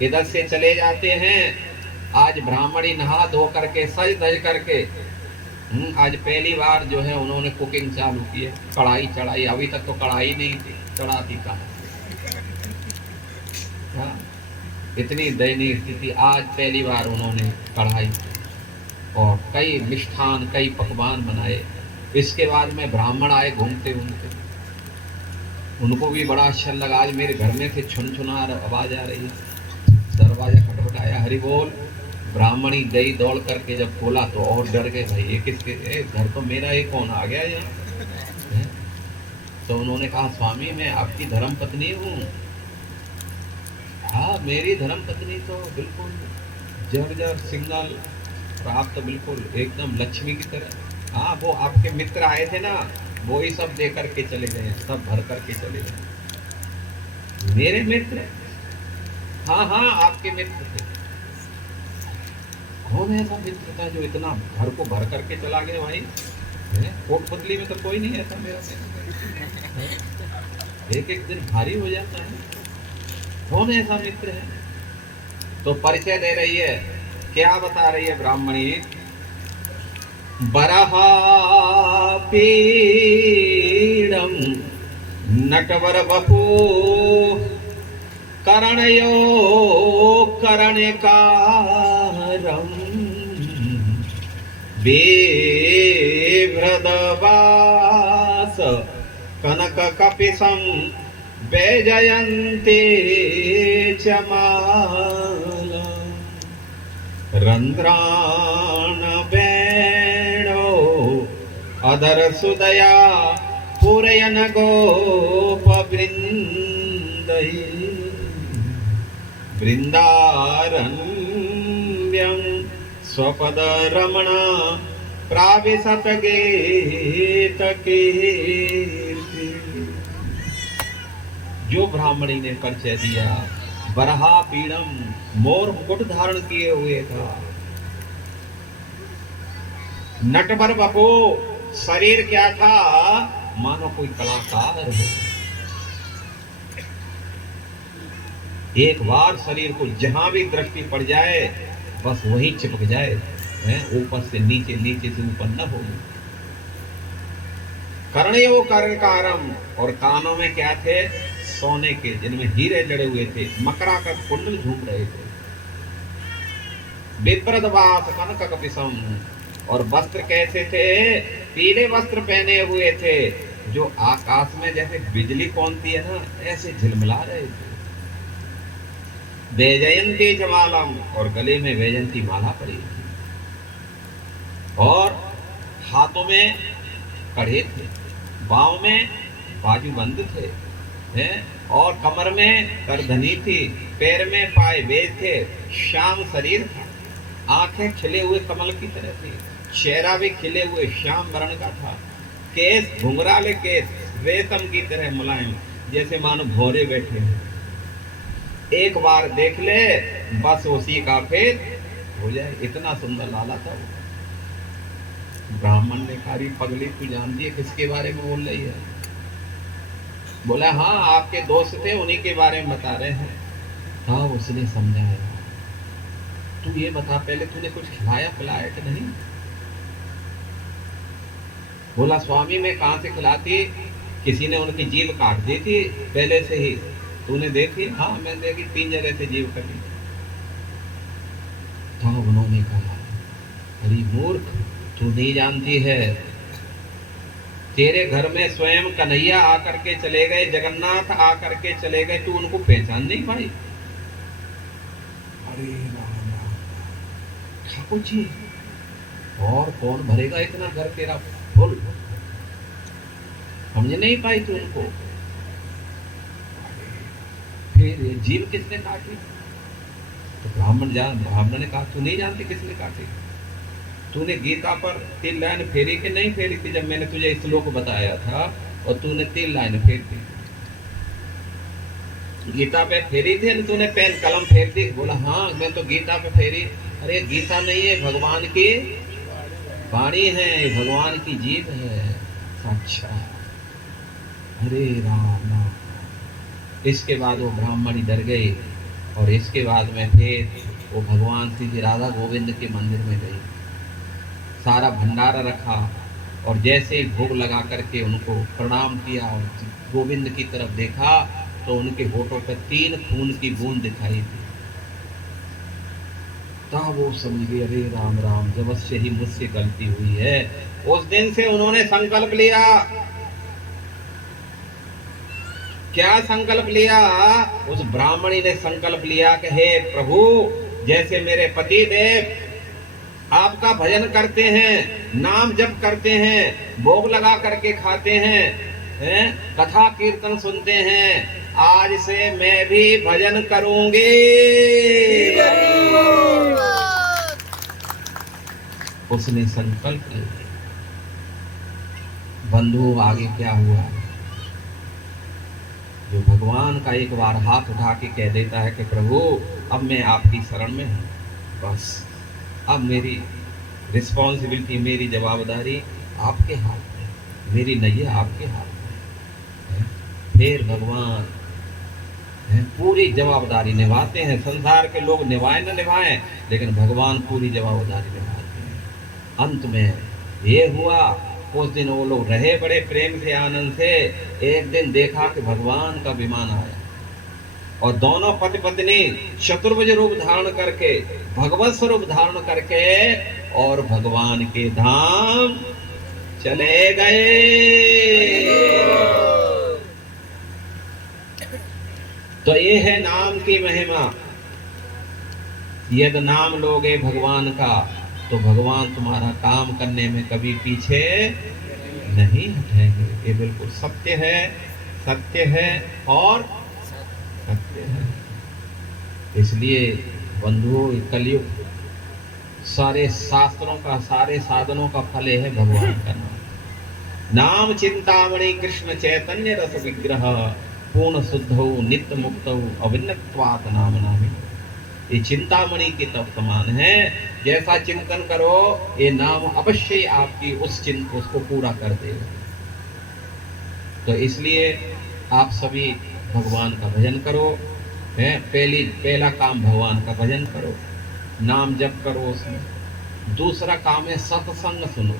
इधर से चले जाते हैं। आज ब्राह्मणी नहा धो करके सज धज करके आज पहली बार जो है उन्होंने कुकिंग चालू की है, कढ़ाई चढ़ाई। अभी तक तो कढ़ाई नहीं थी, चढ़ाती कहाँ? हाँ, इतनी दयनीय स्थिति। आज पहली बार उन्होंने कढ़ाई और कई मिष्ठान, कई पकवान बनाए। इसके बाद में ब्राह्मण आए घूमते घूमते, उनको भी बड़ा अच्छा लगा। आज मेरे घर में से छुन छुना आवाज आ रही है, दरवाजा खटखटाया, हरि बोल। ब्राह्मणी गई दौड़ करके, जब खोला तो और डर गए, भाई ये किसके घर, तो मेरा ये कौन आ गया यहाँ? तो उन्होंने कहा स्वामी मैं आपकी धर्म पत्नी हूँ। हाँ, मेरी धर्म पत्नी तो बिल्कुल जर्जर सिंगल, और आप तो बिल्कुल एकदम लक्ष्मी की तरह। हाँ, वो आपके मित्र आए थे ना, वो ही सब दे करके चले गए, सब भर करके चले गए। मेरे मित्र? हाँ हाँ, आपके मित्र थे। कौन ऐसा मित्र था जो इतना घर को भर करके चला गया भाई? कोट बदली में तो कोई नहीं ऐसा मेरा। एक एक दिन भारी हो जाता है। कौन ऐसा मित्र है? तो परिचय दे रही है, क्या बता रही है ब्राह्मणी? बरहा पीड़म नटवर बपू करणयो करणकारम बेभ्रदवास कनक कपिसं वैजयन्ते चमाला रंध्राण वेणो अधर सुदया पूरयन गोप वृंदई वृंदारण्यं स्वपद रमणा प्राविशत गेत कीर्ति। जो ब्राह्मणी ने परिचय दिया, बरहा पीड़म, मोर मुकुट धारण किए हुए था, नटवर बपो, शरीर क्या था मानो कोई कलाकार हो। एक बार शरीर को जहां भी दृष्टि पड़ जाए बस वही चिपक जाए, ऊपर से नीचे, नीचे से ऊपर न हो। कर्णयो कर्णकारम, और कानों में क्या थे? सोने के, जिनमें हीरे जड़े हुए थे, मकराकर कुंडल झूम रहे थे। विप्रदवास कनक कपिसम, और वस्त्र कैसे थे? पीले वस्त्र पहने हुए थे, जो आकाश में जैसे बिजली कौनती है ना, ऐसे झिलमिला रहे थे। वैजयंती जमालम, और गले में वैजयंती माला पड़ी थी, और हाथों में कड़े थे, बाहों में बाजूबंद थे, और कमर में करधनी थी, पैर में पाए बेज थे, श्याम शरीर था, आंखें खिले हुए कमल की तरह थी, चेहरा भी खिले हुए श्याम वर्ण का था, केस घुंघराले केस रेशम की तरह मुलायम, जैसे मानो भौरे बैठे हैं। एक बार देख ले बस उसी का फिर हो जाए, इतना सुंदर लाला था वो। ब्राह्मण ने कहा पगली तू जानती है किसके बारे में बोल रही है? बोला हाँ, आपके दोस्त थे, उन्हीं के बारे में बता रहे हैं। हाँ, उसने समझाया, तू ये बता पहले तूने कुछ खिलाया पिलाया कि नहीं? बोला स्वामी मैं कहाँ से खिलाती, किसी ने उनकी जीभ काट दी थी पहले से ही। तूने देखी? हाँ मैं देखी, 3 जगह से जीभ कटी। तो उन्होंने कहा अरे मूर्ख, तू नहीं जानती है तेरे घर में स्वयं कन्हैया आकर के चले गए, जगन्नाथ आकर के चले गए, तू उनको पहचान नहीं पाई? अरे राम राम ठाकुर जी, और कौन भरेगा इतना घर तेरा फुल? समझ नहीं पाई तू उनको? फिर ये जीव किसने काटी? तो ब्राह्मण ने कहा तू नहीं जानती किसने काटी? तूने गीता पर 3 लाइन फेरी कि नहीं फेरी थी जब मैंने तुझे श्लोक बताया था? और तूने 3 लाइन फेर दी, गीता पे फेरी थी ना? तूने पेन कलम फेर दी? बोला हाँ मैं तो गीता पे फेरी। अरे गीता नहीं है, भगवान की वाणी है, भगवान की जीव है। अच्छा, अरे राम राम। इसके बाद वो ब्राह्मणी डर गई और इसके बाद में फिर वो भगवान श्री राधा गोविंद के मंदिर में गई, सारा भंडारा रखा और जैसे ही भोग लगा करके उनको प्रणाम किया और गोविंद की तरफ देखा तो उनके होठों पर 3 खून की बूंद दिखाई दी। तब वो समझ गए अरे राम राम, जब से ही मुझसे गलती हुई है। उस दिन से उन्होंने संकल्प लिया। क्या संकल्प लिया? उस ब्राह्मणी ने संकल्प लिया कि हे प्रभु, जैसे मेरे पति देव आपका भजन करते हैं, नाम जप करते हैं, भोग लगा करके खाते हैं, कथा कीर्तन सुनते हैं, आज से मैं भी भजन करूंगी। उसने संकल्प लिया। बंधु आगे क्या हुआ? जो भगवान का एक बार हाथ उठा के कह देता है कि प्रभु अब मैं आपकी शरण में हूँ, बस अब मेरी रिस्पॉन्सिबिलिटी, मेरी जवाबदारी आपके हाथ में, मेरी नैया आपके हाथ में। फिर भगवान पूरी जवाबदारी निभाते हैं। संसार के लोग निभाएं न निभाएं, लेकिन भगवान पूरी जवाबदारी निभाते हैं। अंत में ये हुआ, उस दिन वो लोग रहे बड़े प्रेम से, आनंद से। एक दिन देखा कि भगवान का विमान आया और दोनों पति पत्नी चतुर्भुज रूप धारण करके, भगवत स्वरूप धारण करके और भगवान के धाम चले गए। तो ये है नाम की महिमा। यदि नाम लोगे भगवान का तो भगवान तुम्हारा काम करने में कभी पीछे नहीं हटेंगे। ये बिल्कुल सत्य है, सत्य है और सत्य है। इसलिए बंधुओं, कलयुग सारे शास्त्रों का, सारे साधनों का फल है भगवान का नाम। नाम चिंतामणि कृष्ण चैतन्य रस विग्रह, पूर्ण शुद्धौ नित्य मुक्तौ अभिन्नत्वात् नाम नामी। ये चिंतामणि के तब समान है। जैसा चिंतन करो ये नाम अवश्य आपकी उसको पूरा कर देगा। तो इसलिए आप सभी भगवान का भजन करो। पहला काम भगवान का भजन करो, नाम जप करो उसमें। दूसरा काम है सत्संग सुनो।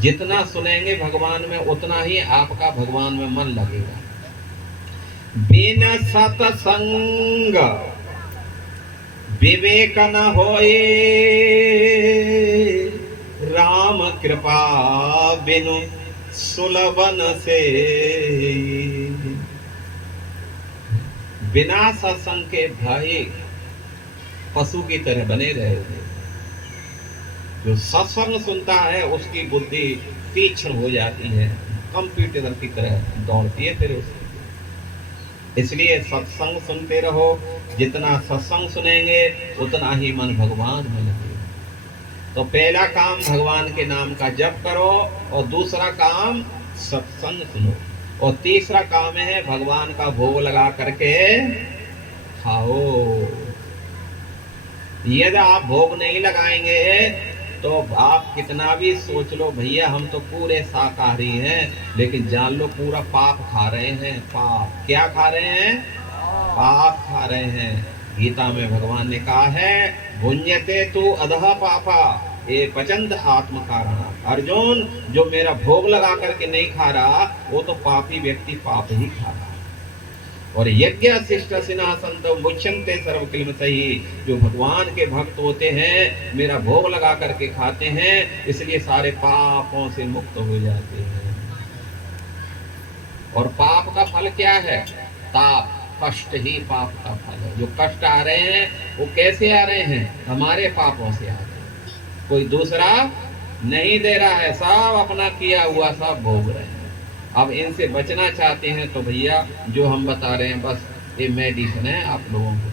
जितना सुनेंगे भगवान में उतना ही आपका भगवान में मन लगेगा। बिना सत्संग विवेक न होए, राम कृपा बिनु सुलभन से। बिना सत्संग के भाई पशु की तरह बने रहे। जो सत्संग सुनता है उसकी बुद्धि तीक्ष्ण हो जाती है, कंप्यूटर की तरह दौड़ती है फिर उसकी। इसलिए सत्संग सुनते रहो। जितना सत्संग सुनेंगे उतना ही मन भगवान में लगेगा। तो पहला काम भगवान के नाम का जप करो और दूसरा काम सत्संग सुनो और तीसरा काम है भगवान का भोग लगा करके खाओ। यदि आप भोग नहीं लगाएंगे तो आप कितना भी सोच लो भैया हम तो पूरे शाकाहारी हैं, लेकिन जान लो पूरा पाप खा रहे हैं। पाप क्या खा रहे हैं? पाप खा रहे हैं। गीता में भगवान ने कहा है भुंजते तु अधः पापा ये पचंद आत्म कारण। अर्जुन, जो मेरा भोग लगा करके नहीं खा रहा वो तो पापी व्यक्ति पाप ही खा रहा। और यज्ञ शिष्ट सिन्हा संतो मुच्यन्ते सर्व किल्म सही। जो भगवान के भक्त होते हैं, मेरा भोग लगा करके खाते हैं, इसलिए सारे पापों से मुक्त हो जाते हैं। और पाप का फल क्या है? ताप, कष्ट ही पाप का फल है। जो कष्ट आ रहे हैं वो कैसे आ रहे हैं? हमारे पापों से आ रहे हैं, कोई दूसरा नहीं दे रहा है, सब अपना किया हुआ सब भोग रहे हैं। अब इनसे बचना चाहते हैं तो भैया जो हम बता रहे हैं बस ये मेडिसिन है आप लोगों को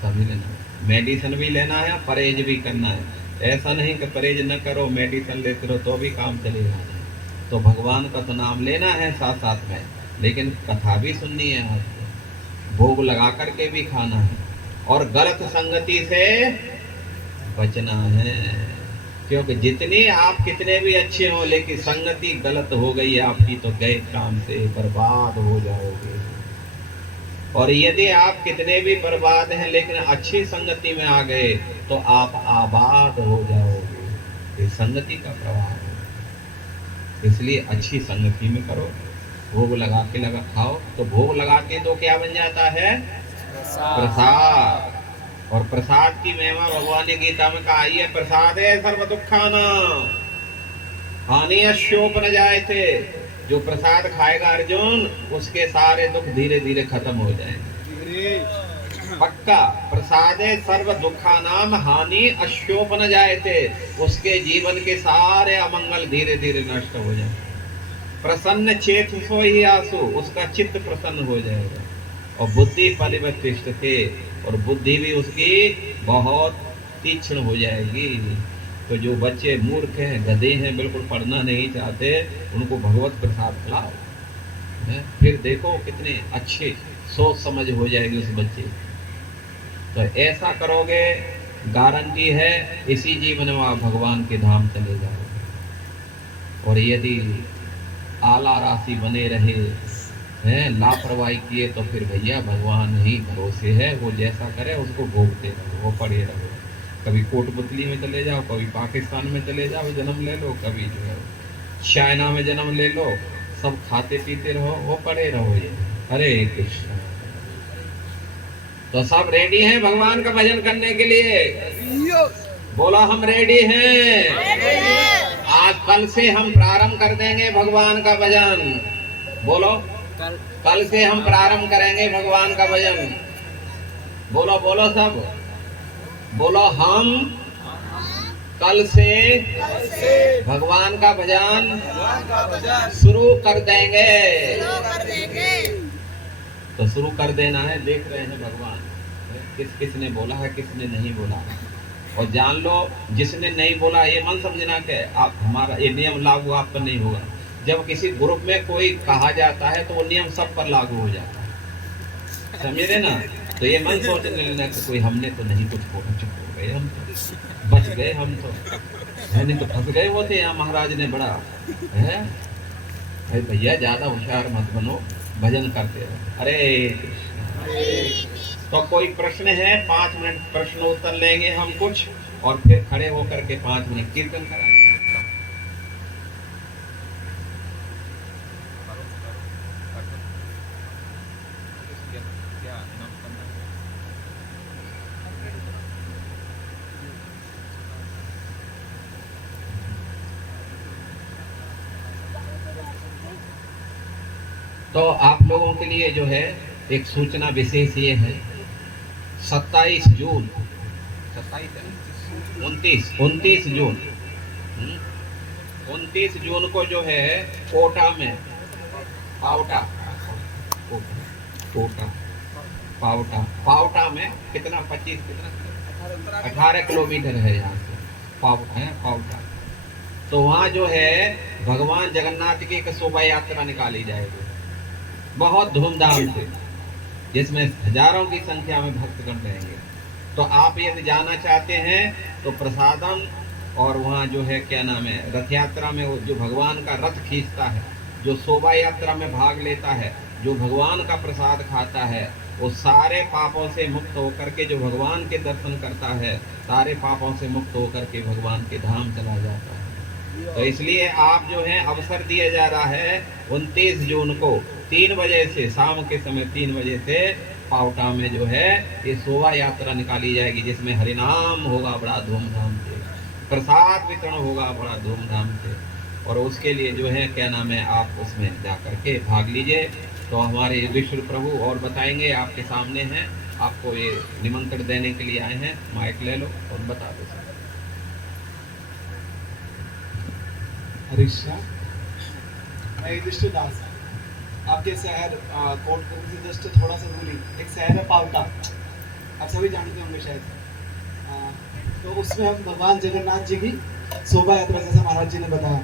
सभी लेना है। मेडिसिन भी लेना है, परहेज भी करना है। ऐसा नहीं कि परहेज न करो मेडिसिन लेते रहो तो भी काम चलेगा नहीं। तो भगवान का तो नाम लेना है साथ साथ में, लेकिन कथा भी सुननी है आपको, भोग लगा करके भी खाना है और गलत संगति से बचना है। क्योंकि जितने आप कितने भी अच्छे हो लेकिन संगति गलत हो गई आपकी तो गए काम से बर्बाद हो जाओगे। और यदि आप कितने भी बर्बाद हैं लेकिन अच्छी संगति में आ गए तो आप आबाद हो जाओगे। ये संगति का प्रभाव है, इसलिए अच्छी संगति में करो। भोग लगा के लगा खाओ तो भोग लगा के तो क्या बन जाता है? प्रसाद। और प्रसाद की महिमा भगवान ने गीता में कहा है, प्रसाद है सर्व दुखानां हानिर्षोपन जायते। जो प्रसाद खाएगा अर्जुन उसके सारे दुख धीरे धीरे खत्म हो जाएंगे। पक्का प्रसादे सर्व दुखानाम हानि अश्योपन जायते। उसके जीवन के सारे अमंगल धीरे धीरे नष्ट हो जाए। प्रसन्न चेतसो ही आसु, उसका चित्त प्रसन्न हो जाएगा। और बुद्धि परिवर्तिष्ठते, और बुद्धि भी उसकी बहुत तीक्ष्ण हो जाएगी। तो जो बच्चे मूर्ख हैं, गधे हैं, बिल्कुल पढ़ना नहीं चाहते, उनको भगवत प्रसाद खिलाओ, फिर देखो कितने अच्छे सोच समझ हो जाएगी उस बच्चे। तो ऐसा करोगे गारंटी है इसी जीवन में आप भगवान के धाम चले जाओगे। और यदि आला राशि बने रहे हैं, लापरवाही किए तो फिर भैया भगवान ही भरोसे है, वो जैसा करे उसको भोगते रहो, वो पड़े रहो। कभी कोटपुतली में चले जाओ, कभी पाकिस्तान में चले जाओ जन्म ले लो, कभी जो है चाइना में जन्म ले लो, सब खाते पीते रहो, वो पड़े रहो। ये हरे कृष्ण। तो सब रेडी हैं भगवान का भजन करने के लिए? बोला हम रेडी हैं। आज कल से हम प्रारंभ कर देंगे भगवान का भजन। बोलो कल से हम प्रारंभ करेंगे भगवान का भजन। बोलो बोलो सब बोलो, हम कल से भगवान का भजन शुरू कर देंगे। तो शुरू कर देना है। देख रहे हैं भगवान किसने बोला है, किसने नहीं बोला है। और जान लो जिसने नहीं बोला ये मन समझना कि आप हमारा ये नियम लागू आप पर नहीं होगा। जब किसी ग्रुप में कोई कहा जाता है तो वो नियम सब पर लागू हो जाता है, समझे ना। तो ये मन सोचने लेना कि कोई हमने तो नहीं कुछ बोला, चुप हो गए, हम तो बच गए, हम तो नहीं तो फंस गए। वो थे यहाँ महाराज ने बड़ा है भाई, भैया ज्यादा होशियार मत बनो, भजन करते रहो। अरे तो कोई प्रश्न है? 5 मिनट प्रश्न उत्तर लेंगे हम कुछ, और फिर खड़े होकर के 5 मिनट कीर्तन कराएंगे। तो आप लोगों के लिए जो है एक सूचना विशेष ये है, 27 जून 29 जून 29 जून को जो है कोटा में पावटा में कितना 18 किलोमीटर है यहाँ से पावटा। तो वहाँ जो है भगवान जगन्नाथ की एक शोभा यात्रा निकाली जाएगी बहुत धूमधाम से, जिसमें हजारों की संख्या में भक्तगण रहेंगे। तो आप यदि जाना चाहते हैं तो प्रसादम और वहाँ जो है क्या नाम है रथ यात्रा में जो भगवान का रथ खींचता है, जो शोभा यात्रा में भाग लेता है, जो भगवान का प्रसाद खाता है, वो सारे पापों से मुक्त होकर के जो भगवान के दर्शन करता है, सारे पापों से मुक्त होकर के भगवान के धाम चला जाता है। तो इसलिए आप जो है अवसर दिया जा रहा है 29 जून को 3 बजे से, शाम के समय 3 बजे से पावटा में जो है ये शोभा यात्रा निकाली जाएगी, जिसमें हरिनाम होगा बड़ा धूमधाम से, प्रसाद वितरण होगा बड़ा धूमधाम से। और उसके लिए जो है क्या नाम है, आप उसमें जा करके भाग लीजिए। तो हमारे युगेश्वर प्रभु और बताएंगे, आपके सामने हैं, आपको ये निमंत्रण देने के लिए आए हैं। माइक ले लो और बता दो सर। हरीशा, मैं युधिष्ठिर दास, आपके शहर कोटपुर से जस्ट थोड़ा सा दूरी एक शहर है पावटा, आप सभी जानते होंगे शायद। तो उसमें हम भगवान जगन्नाथ जी की शोभा यात्रा, जैसे महाराज जी ने बताया,